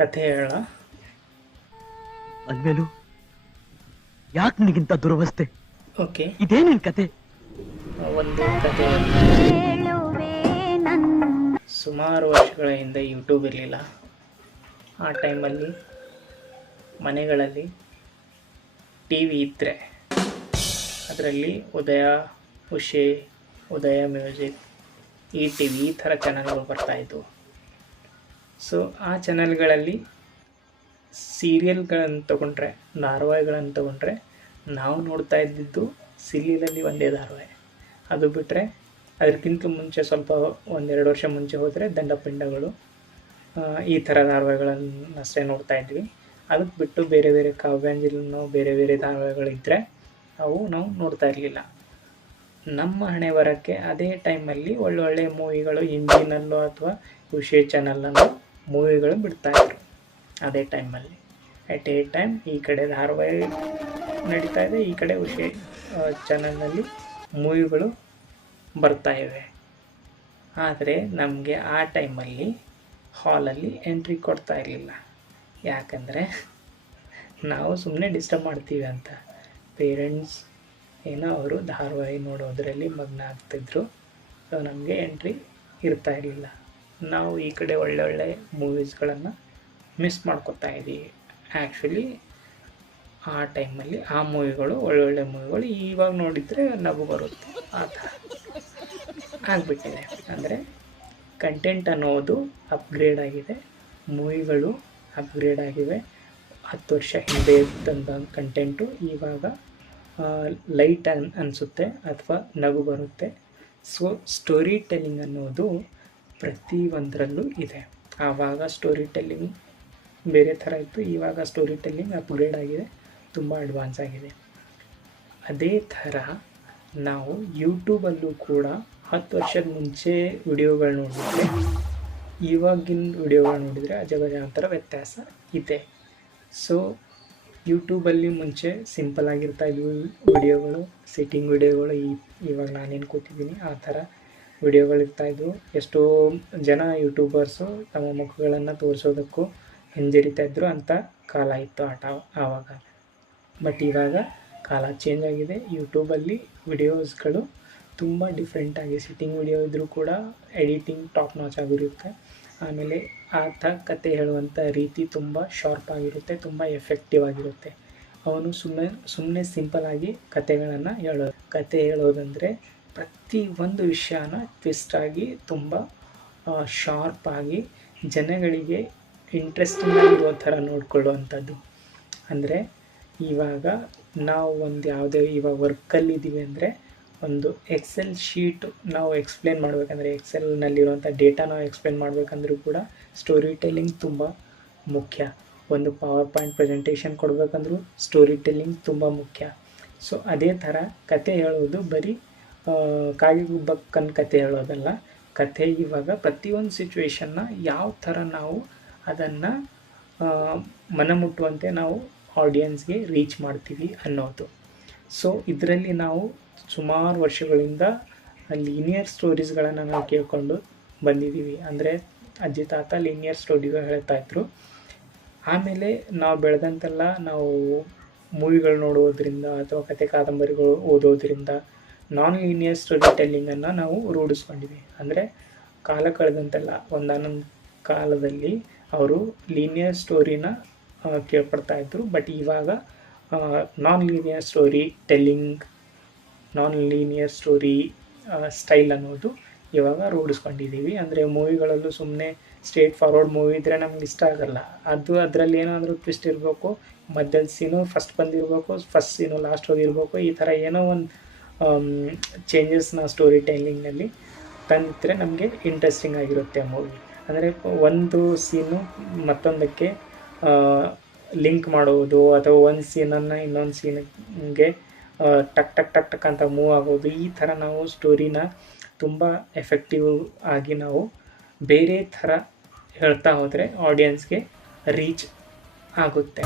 ಕಥೆ ಹೇಳ. ಅಂದ್ಮೇಲೂ ಯಾಕೆ ನಿನಗಿಂತ ದುರವಸ್ಥೆ? ಓಕೆ, ಇದೇನಿನ್ ಕತೆ? ಒಂದು ಕತೆ. ಸುಮಾರು ವರ್ಷಗಳ ಹಿಂದೆ ಯೂಟ್ಯೂಬ್ ಇರಲಿಲ್ಲ. ಆ ಟೈಮಲ್ಲಿ ಮನೆಗಳಲ್ಲಿ ಟಿ ವಿ ಇದ್ದರೆ ಅದರಲ್ಲಿ ಉದಯ, ಉಷೆ, ಉದಯ ಮ್ಯೂಸಿಕ್, ಈ ಟಿ ವಿ ಈ ಥರ ಚಾನಲ್ಗಳು ಬರ್ತಾಯಿದ್ವು. ಸೊ ಆ ಚಾನಲ್ಗಳಲ್ಲಿ ಸೀರಿಯಲ್ಗಳನ್ನು ತೊಗೊಂಡ್ರೆ, ಧಾರಾವಾಹಿಗಳನ್ನು ತೊಗೊಂಡ್ರೆ ನಾವು ನೋಡ್ತಾ ಇದ್ದಿದ್ದು ಸೀರಿಯಲಲ್ಲಿ ಒಂದೇ ಧಾರಾವಾಹಿ. ಅದು ಬಿಟ್ಟರೆ ಅದಕ್ಕಿಂತ ಮುಂಚೆ ಸ್ವಲ್ಪ 1-2 ವರ್ಷ ಮುಂಚೆ ಹೋದರೆ ದಂಡಪಿಂಡಗಳು, ಈ ಥರ ಧಾರಾವಾಹಿಗಳನ್ನು ಅಷ್ಟೇ ನೋಡ್ತಾ ಇದ್ವಿ. ಅದಕ್ಕೆ ಬಿಟ್ಟು ಬೇರೆ ಬೇರೆ ಕಾವ್ಯಾಂಜಲಿನೋ ಬೇರೆ ಬೇರೆ ಧಾರಾವಾಹಿಗಳಿದ್ದರೆ ಅವು ನಾವು ನೋಡ್ತಾ ಇರಲಿಲ್ಲ. ನಮ್ಮ ಹಣೆ ಬರೋಕ್ಕೆ ಅದೇ ಟೈಮಲ್ಲಿ ಒಳ್ಳೊಳ್ಳೆ ಮೂವಿಗಳು ಹಿಂದಿನಲ್ಲೋ ಅಥವಾ ವಿಶೇಷ ಚಾನಲಲ್ಲೋ ಮೂವಿಗಳು ಬಿಡ್ತಾಯಿದ್ರು. ಅದೇ ಟೈಮಲ್ಲಿ ಎಟ್ ಎ ಟೈಮ್ ಈ ಕಡೆ ಧಾರಾವಾಹಿ ನಡೀತಾ ಇದೆ, ಈ ಕಡೆ ವಿಶೇಷ ಚಾನಲ್ನಲ್ಲಿ ಮೂವಿಗಳು ಬರ್ತಾಯಿವೆ. ಆದರೆ ನಮಗೆ ಆ ಟೈಮಲ್ಲಿ ಹಾಲಲ್ಲಿ ಎಂಟ್ರಿ ಕೊಡ್ತಾ ಇರಲಿಲ್ಲ. ಯಾಕಂದರೆ ನಾವು ಸುಮ್ಮನೆ ಡಿಸ್ಟರ್ಬ್ ಮಾಡ್ತೀವಿ ಅಂತ. ಪೇರೆಂಟ್ಸ್ ಏನೋ ಅವರು ಧಾರಾವಾಹಿ ನೋಡೋದರಲ್ಲಿ ಮಗ್ನ ಆಗ್ತಿದ್ರು. ಸೊ ನಮಗೆ ಎಂಟ್ರಿ ಇರ್ತಾ ಇರಲಿಲ್ಲ. ನಾವು ಈ ಕಡೆ ಒಳ್ಳೊಳ್ಳೆ ಮೂವೀಸ್ಗಳನ್ನು ಮಿಸ್ ಮಾಡ್ಕೊತಾ ಇದ್ದೀವಿ. ಆ್ಯಕ್ಚುಲಿ ಆ ಟೈಮಲ್ಲಿ ಆ ಮೂವಿಗಳು ಒಳ್ಳೊಳ್ಳೆ ಮೂವಿಗಳು ಇವಾಗ ನೋಡಿದರೆ ನಗು ಬರುತ್ತೆ, ಆ ಥರ ಆಗಿಬಿಟ್ಟಿದೆ. ಅಂದರೆ ಕಂಟೆಂಟ್ ಅನ್ನೋದು ಅಪ್ಗ್ರೇಡ್ ಆಗಿದೆ, ಮೂವಿಗಳು ಅಪ್ಗ್ರೇಡ್ ಆಗಿವೆ. 10 ವರ್ಷ ಹಿಂದೆ ತಂದ ಕಂಟೆಂಟು ಇವಾಗ ಲೈಟ್ ಅನಿಸುತ್ತೆ ಅಥವಾ ನಗು ಬರುತ್ತೆ. ಸೊ ಸ್ಟೋರಿ ಟೆಲ್ಲಿಂಗ್ ಅನ್ನೋದು ಪ್ರತಿಯೊಂದರಲ್ಲೂ ಇದೆ. ಆವಾಗ ಸ್ಟೋರಿ ಟೆಲ್ಲಿಂಗ್ ಬೇರೆ ಥರ ಇತ್ತು, ಇವಾಗ ಸ್ಟೋರಿ ಟೆಲ್ಲಿಂಗ್ ಅಪ್ಗ್ರೇಡ್ ಆಗಿದೆ, ತುಂಬ ಅಡ್ವಾನ್ಸ್ ಆಗಿದೆ. ಅದೇ ಥರ ನಾವು ಯೂಟ್ಯೂಬಲ್ಲೂ ಕೂಡ 10 ವರ್ಷದ ಮುಂಚೆ ವಿಡಿಯೋಗಳು ನೋಡಿದರೆ ಇವಾಗಿನ ವಿಡಿಯೋಗಳು ನೋಡಿದರೆ ಅಜಗಜಾಂತರ ವ್ಯತ್ಯಾಸ ಇದೆ. ಸೊ ಯೂಟ್ಯೂಬಲ್ಲಿ ಮುಂಚೆ ಸಿಂಪಲ್ ಆಗಿರ್ತಾಯಿದ್ವು ವಿಡಿಯೋಗಳು, ಸಿಟ್ಟಿಂಗ್ ವಿಡಿಯೋಗಳು. ಇವಾಗ ನಾನೇನು ಕೂತಿದ್ದೀನಿ ಆ ಥರ ವಿಡಿಯೋಗಳಿರ್ತಾಯಿದ್ವು. ಎಷ್ಟೋ ಜನ ಯೂಟ್ಯೂಬರ್ಸು ತಮ್ಮ ಮುಖಗಳನ್ನು ತೋರಿಸೋದಕ್ಕೂ ಹಿಂಜರಿತಾಯಿದ್ರು ಅಂತ ಕಾಲ ಇತ್ತು ಆವಾಗ. ಬಟ್ ಇವಾಗ ಕಾಲ ಚೇಂಜ್ ಆಗಿದೆ. ಯೂಟ್ಯೂಬಲ್ಲಿ ವಿಡಿಯೋಸ್ಗಳು ತುಂಬ ಡಿಫ್ರೆಂಟಾಗಿ, ಸಿಟ್ಟಿಂಗ್ ವಿಡಿಯೋ ಇದ್ದರೂ ಕೂಡ ಎಡಿಟಿಂಗ್ ಟಾಪ್ ನಾಚ್ ಆಗಿರುತ್ತೆ. ಆಮೇಲೆ ಆತ ಕತೆ ಹೇಳುವಂಥ ರೀತಿ ತುಂಬ ಶಾರ್ಪ್ ಆಗಿರುತ್ತೆ, ತುಂಬ ಎಫೆಕ್ಟಿವ್ ಆಗಿರುತ್ತೆ. ಅವನು ಸುಮ್ಮನೆ ಸಿಂಪಲಾಗಿ ಕತೆಗಳನ್ನು ಕತೆ ಹೇಳೋದಂದರೆ ಪ್ರತಿಯೊಂದು ವಿಷಯನ ಟ್ವಿಸ್ಟಾಗಿ ತುಂಬ ಶಾರ್ಪಾಗಿ ಜನಗಳಿಗೆ ಇಂಟ್ರೆಸ್ಟಿಂಗ್ ಆಗಿರೋ ಥರ ನೋಡ್ಕೊಳ್ಳುವಂಥದ್ದು. ಅಂದರೆ ಇವಾಗ ನಾವು ಒಂದು ಯಾವುದೇ ಇವಾಗ ವರ್ಕಲ್ಲಿದ್ದೀವಿ ಅಂದರೆ ಒಂದು ಎಕ್ಸೆಲ್ ಶೀಟ್ ನಾವು ಎಕ್ಸ್ಪ್ಲೇನ್ ಮಾಡಬೇಕಂದ್ರೆ, ಎಕ್ಸೆಲ್ನಲ್ಲಿರುವಂಥ ಡೇಟಾ ನಾವು ಎಕ್ಸ್ಪ್ಲೇನ್ ಮಾಡಬೇಕಂದ್ರೂ ಕೂಡ ಸ್ಟೋರಿ ಟೆಲ್ಲಿಂಗ್ ತುಂಬ ಮುಖ್ಯ. ಒಂದು ಪವರ್ ಪಾಯಿಂಟ್ ಪ್ರೆಸೆಂಟೇಷನ್ ಕೊಡಬೇಕಂದ್ರೂ ಸ್ಟೋರಿ ಟೆಲ್ಲಿಂಗ್ ತುಂಬ ಮುಖ್ಯ. ಸೊ ಅದೇ ಥರ ಕತೆ ಹೇಳೋದು ಬರೀ ಕಾಗಿಗುಬ್ಬಕ್ಕನ ಕತೆ ಹೇಳೋದಲ್ಲ. ಕತೆ ಇವಾಗ ಪ್ರತಿಯೊಂದು ಸಿಚುವೇಶನ್ನ ಯಾವ ಥರ ನಾವು ಅದನ್ನು ಮನಮುಟ್ಟುವಂತೆ ನಾವು ಆಡಿಯನ್ಸ್ಗೆ ರೀಚ್ ಮಾಡ್ತೀವಿ ಅನ್ನೋದು. ಸೊ ಇದರಲ್ಲಿ ನಾವು ಸುಮಾರು ವರ್ಷಗಳಿಂದ ಲೀನಿಯರ್ ಸ್ಟೋರೀಸ್ಗಳನ್ನು ನಾವು ಕೇಳ್ಕೊಂಡು ಬಂದಿದ್ದೀವಿ. ಅಂದರೆ ಅಜ್ಜಿ ತಾತ ಲೀನಿಯರ್ ಸ್ಟೋರಿಗಳು ಹೇಳ್ತಾಯಿದ್ರು. ಆಮೇಲೆ ನಾವು ಬೆಳೆದಂತೆಲ್ಲ ನಾವು ಮೂವಿಗಳು ನೋಡೋದ್ರಿಂದ ಅಥವಾ ಕತೆ ಕಾದಂಬರಿಗಳು ಓದೋದ್ರಿಂದ ನಾನ್ ಲೀನಿಯರ್ ಸ್ಟೋರಿ ಟೆಲ್ಲಿಂಗನ್ನು ನಾವು ರೂಢಿಸ್ಕೊಂಡಿವಿ. ಅಂದರೆ ಕಾಲ ಕಳೆದಂತೆಲ್ಲ ಒಂದಾನೊಂದು ಕಾಲದಲ್ಲಿ ಅವರು ಲೀನಿಯರ್ ಸ್ಟೋರಿನ ಕೇಳ್ಪಡ್ತಾಯಿದ್ರು. ಬಟ್ ಇವಾಗ non linear story telling, non linear story style ಅನ್ನೋದು ಇವಾಗ ರೂಢಿಸ್ಕೊಂಡಿದ್ದೀವಿ. ಅಂದರೆ ಮೂವಿಗಳಲ್ಲೂ ಸುಮ್ಮನೆ ಸ್ಟ್ರೇಟ್ ಫಾರ್ವರ್ಡ್ ಮೂವಿ ಇದ್ದರೆ ನಮ್ಗೆ ಇಷ್ಟ ಆಗೋಲ್ಲ. ಅದರಲ್ಲಿ ಏನಾದರೂ ಟ್ವಿಸ್ಟ್ ಇರಬೇಕು, ಮಧ್ಯದ ಸೀನು ಫಸ್ಟ್ ಬಂದಿರಬೇಕು, ಫಸ್ಟ್ ಸೀನು ಲಾಸ್ಟ್ ಹೋಗಿರಬೇಕು. ಈ ಥರ ಏನೋ ಒಂದು ಚೇಂಜಸ್ನ ಸ್ಟೋರಿ ಟೆಲ್ಲಿಂಗ್ನಲ್ಲಿ ತಂದಿದ್ರೆ ನಮಗೆ ಇಂಟ್ರೆಸ್ಟಿಂಗ್ ಆಗಿರುತ್ತೆ ಮೂವಿ. ಅಂದರೆ ಒಂದು ಸೀನು ಮತ್ತೊಂದಕ್ಕೆ ಲಿಂಕ್ ಮಾಡೋದು ಅಥವಾ ಒಂದು ಸೀನನ್ನು ಇನ್ನೊಂದು ಸೀನ್ಗೆ ಟಕ್ ಟಕ್ ಟಕ್ ಟಕ್ ಅಂತ ಮೂವ್ ಆಗೋದು. ಈ ಥರ ನಾವು ಸ್ಟೋರಿನ ತುಂಬ ಎಫೆಕ್ಟಿವ್ ಆಗಿ ನಾವು ಬೇರೆ ಥರ ಹೇಳ್ತಾ ಹೋದರೆ ಆಡಿಯನ್ಸ್ಗೆ ರೀಚ್ ಆಗುತ್ತೆ.